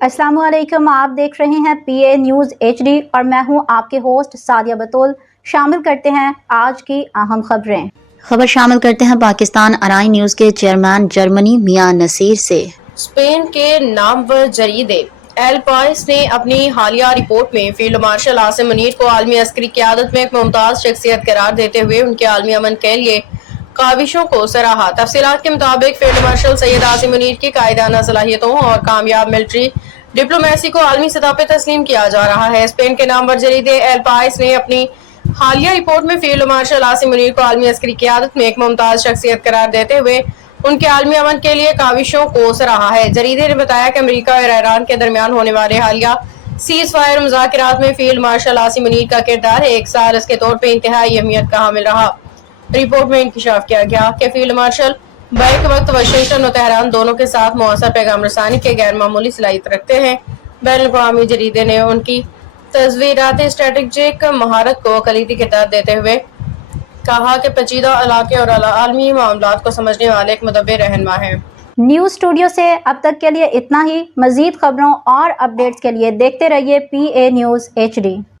अस्सलाम वालेकुम, आप देख रहे हैं PA न्यूज़ HD और मैं हूं आपके होस्ट सादिया बतूल। शामिल करते हैं आज की अहम खबर शामिल करते हैं पाकिस्तान अराई न्यूज़ के चेयरमैन जर्मनी मियां नसीर से। स्पेन के नामवर जरीदे एल पाइस ने अपनी हालिया रिपोर्ट में फील्ड मार्शल आसिम मुनीर को आलमी अस्करी क़यादत में एक मुमताज़ शख्सियत करार देते हुए उनके आलमी अमन के लिए काविशों को सराहा। तफसीलात के मुताबिक फील्ड मार्शल सैयद आसिम मुनीर की कायदाना सलाहियतों और कामयाब मिलिट्री डिप्लोमेसी को आलमी सतह पर तस्लीम किया जा रहा है। स्पेन के नामवर जरीदे एल पाइस ने अपनी हालिया रिपोर्ट में फील्ड मार्शल आसिम मुनीर को आलमी अस्करी क़यादत में एक मुमताज़ शख्सियत करार देते हुए उनके आलमी अमन के लिए काविशों को सराहा है। जरीदे ने बताया कि अमेरिका और ईरान के दरमियान होने वाले हालिया सीज फायर मुज़ाकरात में फील्ड मार्शल आसिम मुनीर का किरदार एक सारस के तौर पर इंतहाई अहमियत का हामिल रहा। रिपोर्ट में इंकशाफ किया गया कि फील्ड मार्शल बैक वक्त वाशिंगटन और तेहरान दोनों के साथ मौसर पैगाम रसानी के गैर मामूली सलाहियत रखते हैं। बैनुल-अक़वामी जरीदे ने उनकी तस्वीरात स्ट्रेटेजिक महारत को कलीदी किरदार देते हुए कहा कि पेचीदा इलाके और आलमी मामलात को समझने वाले एक मुदब्बिर रहनुमा है। न्यूज़ स्टूडियो से अब तक के लिए इतना ही। मज़ीद खबरों और अपडेट्स के लिए देखते रहिए PA न्यूज़ HD।